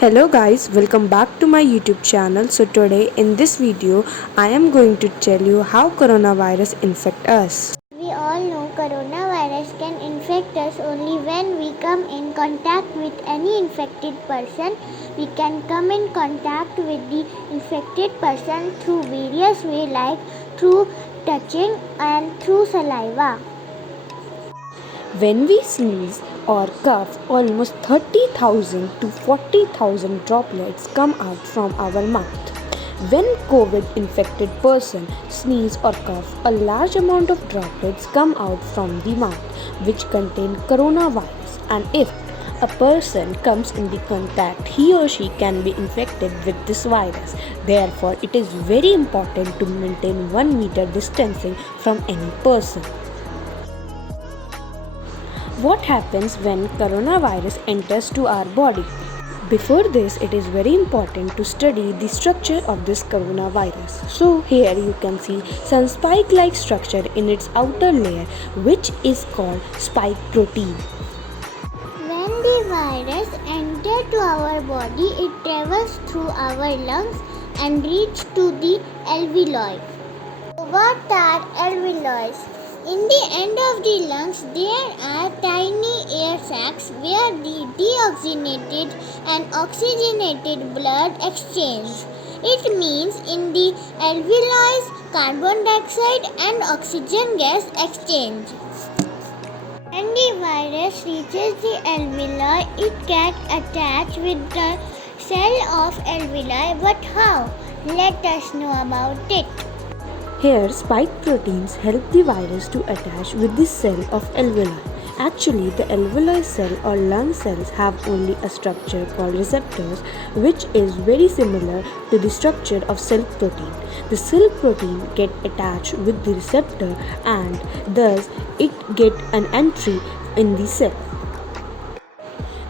Hello guys, welcome back to my YouTube channel. So today in this video I am going to tell you how coronavirus infect us. We all know coronavirus can infect us only when we come in contact with any infected person. We can come in contact with the infected person through various ways like through touching and through saliva. When we sneeze or cough, almost 30,000 to 40,000 droplets come out from our mouth. When COVID infected person sneeze or cough, a large amount of droplets come out from the mouth which contain coronavirus, and if a person comes in the contact, he or she can be infected with this virus. Therefore, it is very important to maintain 1 meter distancing from any person. What happens when coronavirus enters to our body? Before this, it is very important to study the structure of this coronavirus. So here you can see some spike-like structure in its outer layer, which is called spike protein. When the virus enters to our body, it travels through our lungs and reaches to the alveoli. What are alveoli? In the end of the lungs, there are tiny air sacs where the deoxygenated and oxygenated blood exchange. It means in the alveoli, carbon dioxide and oxygen gas exchange. When the virus reaches the alveoli, it can attach with the cell of alveoli. But how? Let us know about it. Here, spike proteins help the virus to attach with the cell of alveoli. Actually, the alveoli cell or lung cells have only a structure called receptors, which is very similar to the structure of silk protein. The silk protein get attached with the receptor and thus it get an entry in the cell.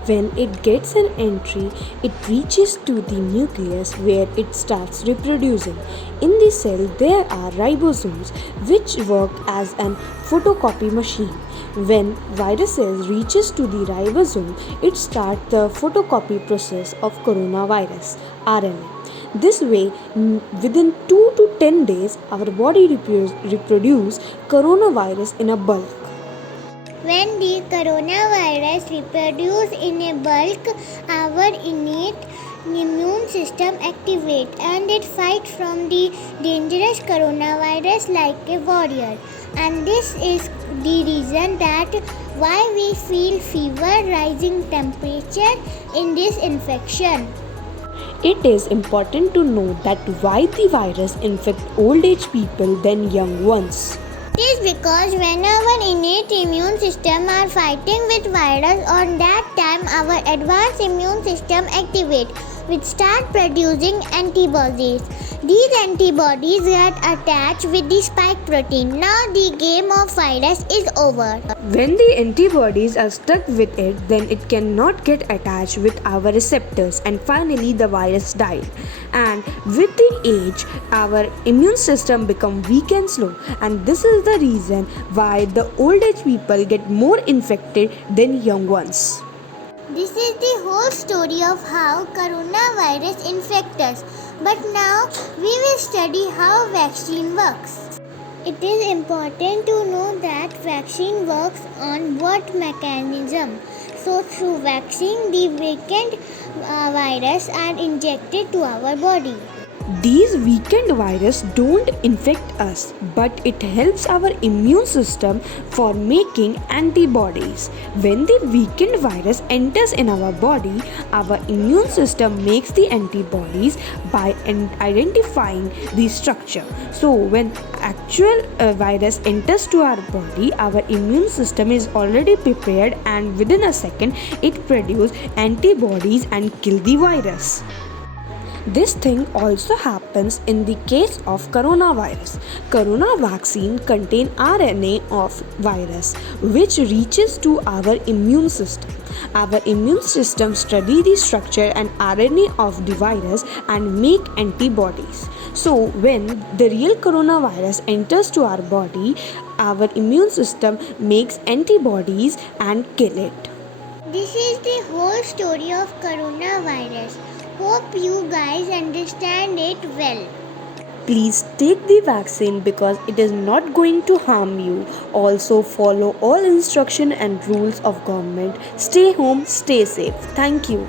When it gets an entry, it reaches to the nucleus where it starts reproducing. In the cell, there are ribosomes which work as an photocopy machine. When viruses reaches to the ribosome, it starts the photocopy process of coronavirus RNA. This way, within 2 to 10 days, our body reproduces coronavirus in a bulk. When the coronavirus reproduces in a bulk, our innate immune system activates and it fights from the dangerous coronavirus like a warrior. And this is the reason that why we feel fever, rising temperature in this infection. It is important to know that why the virus infects old age people than young ones. It is because when our innate immune system are fighting with virus, on that time our advanced immune system activate, which start producing antibodies. These antibodies get attached with the spike protein. Now the game of virus is over. When the antibodies are stuck with it, then it cannot get attached with our receptors and finally the virus died. And with the age, our immune system become weak and slow, and this is the reason why the old age people get more infected than young ones. This is the whole story of how coronavirus infects us. But now we will study how vaccine works. It is important to know that vaccine works on what mechanism. So through vaccine, the weakened virus are injected to our body. These weakened virus don't infect us, but it helps our immune system for making antibodies. When the weakened virus enters in our body, our immune system makes the antibodies by identifying the structure. So when actual virus enters to our body, our immune system is already prepared and within a second it produces antibodies and kill the virus. This thing also happens in the case of coronavirus. Corona vaccine contain RNA of virus which reaches to our immune system. Our immune system study the structure and RNA of the virus and make antibodies. So when the real coronavirus enters to our body, our immune system makes antibodies and kill it. This is the whole story of coronavirus. Hope you guys understand it well. Please take the vaccine because it is not going to harm you. Also follow all instruction and rules of government. Stay home, stay safe. Thank you.